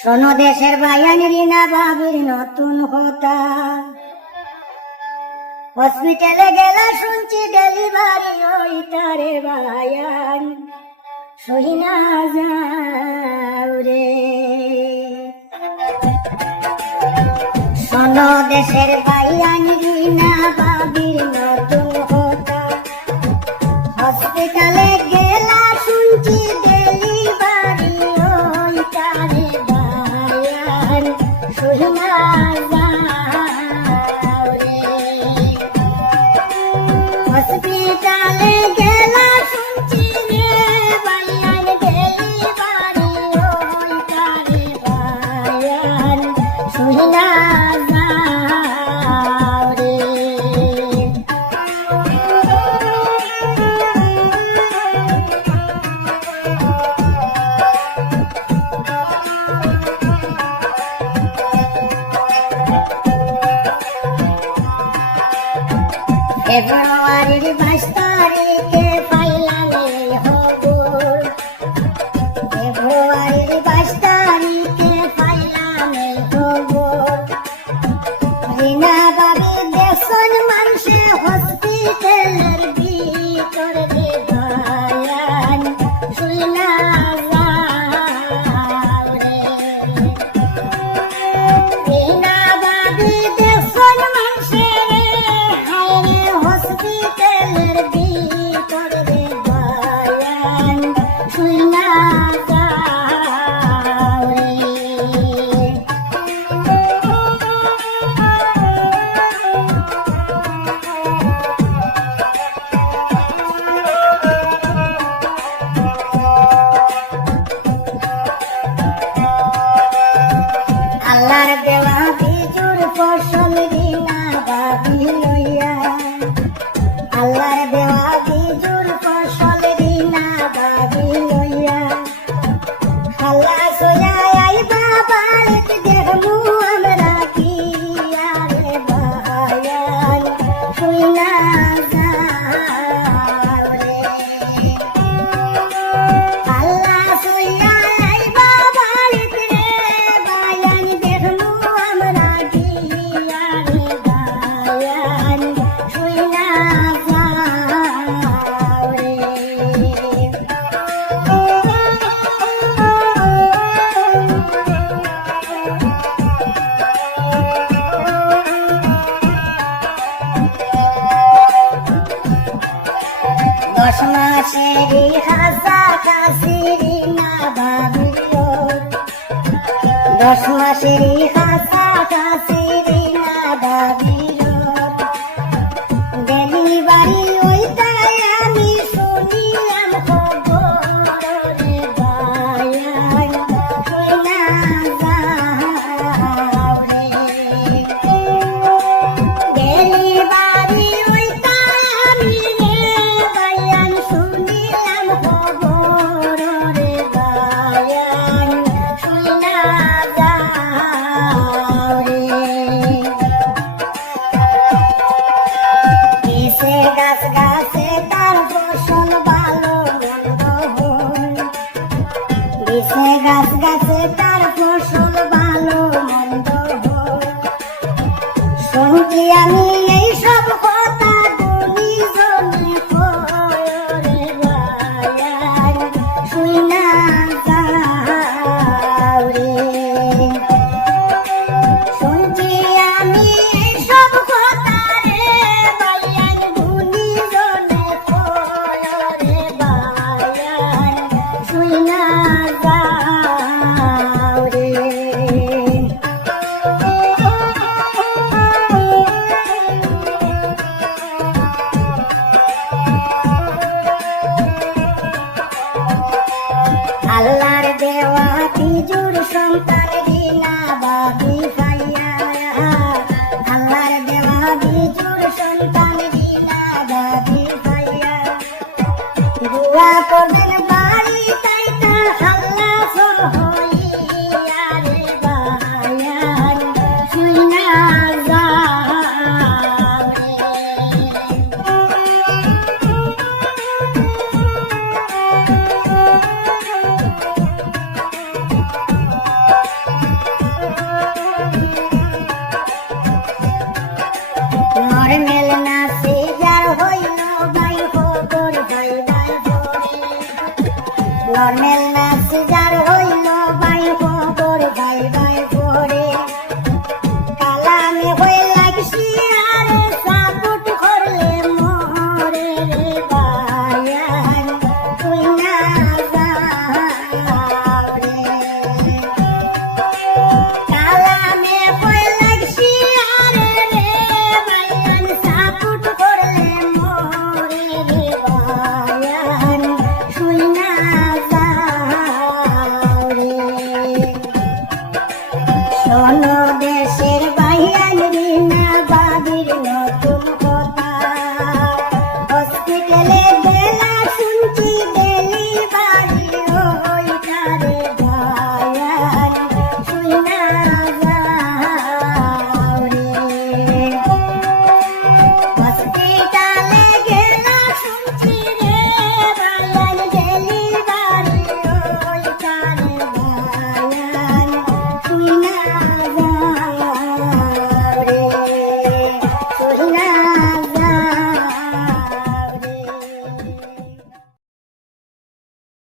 শোনো দেশের ভাইয়ান রিনা বাবির নতুন কথা, হসপিটালে গেলা শুনছি ডেলিভারি ওইটারে ভাইয়ান, শুই না যাও রে। শোনো দেশের ভাইয়ান রিনা বাবির নতুন কথা, হসপিটালে গেলা শুনছি ডেলিভারি ওইটারে ভাইয়ান, শুই না যাও রে। হসপিটালে গেলা শুনছি রে ভাইয়ান ডেলিভারি ওইটারে ভাইয়ান, শুই না যাও রে। ফেব্রুয়ারির 22 তারিখে পাইলাম এই খবর, ফেব্রুয়ারির 22 তারিখে পাইলাম এই খবর। রিনা বাবি দেখছন মানুষে হসপিটালের ভিতর রে ভাইয়ান, শুই না যাও রে। রিনা বাবি দেখছন মানুষে রে হায়রে হসপিটালের ভিতর রে ভাইয়ান, শুই না যাও রে। আল্লাহর দেওয়া বিজুর ফসল রিনা বাবি লইয়া, আল্লাহর দেওয়া বিজুর ফসল রিনা বাবি লইয়া, খালা সোয়া আইবা বাড়িতে দেখমু আমরা কি আরে ভাইয়ান, শুই না যাও রে। আল্লাহ সোয়া আইবা বাড়িতে রে ভাইয়ান দেখমু আমরা কি আরে ভাইয়ান, শুই না যাও রে। দশ মাসেরই কাছাকাছি রিনা বাবির, 10 মাসেরই কাছাকাছি রিনা বাবির ডেলিভারি ওইটাই আমি শুনিলাম খবর রে ভাইয়ান, শুই না যাও রে। ডেলিভারি ওইটাই আমি রে ভাইয়ান শুনিলাম খবর রে ভাইয়ান, শুই না যাও রে। কিসে গাছ গাছে তার ফসল ভালো মন্দ হয়, কিসে গাছ গাছে তার ফসল ভালো মন্দ হয়। শুনছি আমি এই সব কথা গুণীজনে কয় রে ভাইয়ান, শুই না যাও রে। শুনছি আমি এই সব কথা রে ভাইয়ান গুণীজনে কয় রে ভাইয়ান, শুই না যাও রে। নর্মেল না সিজার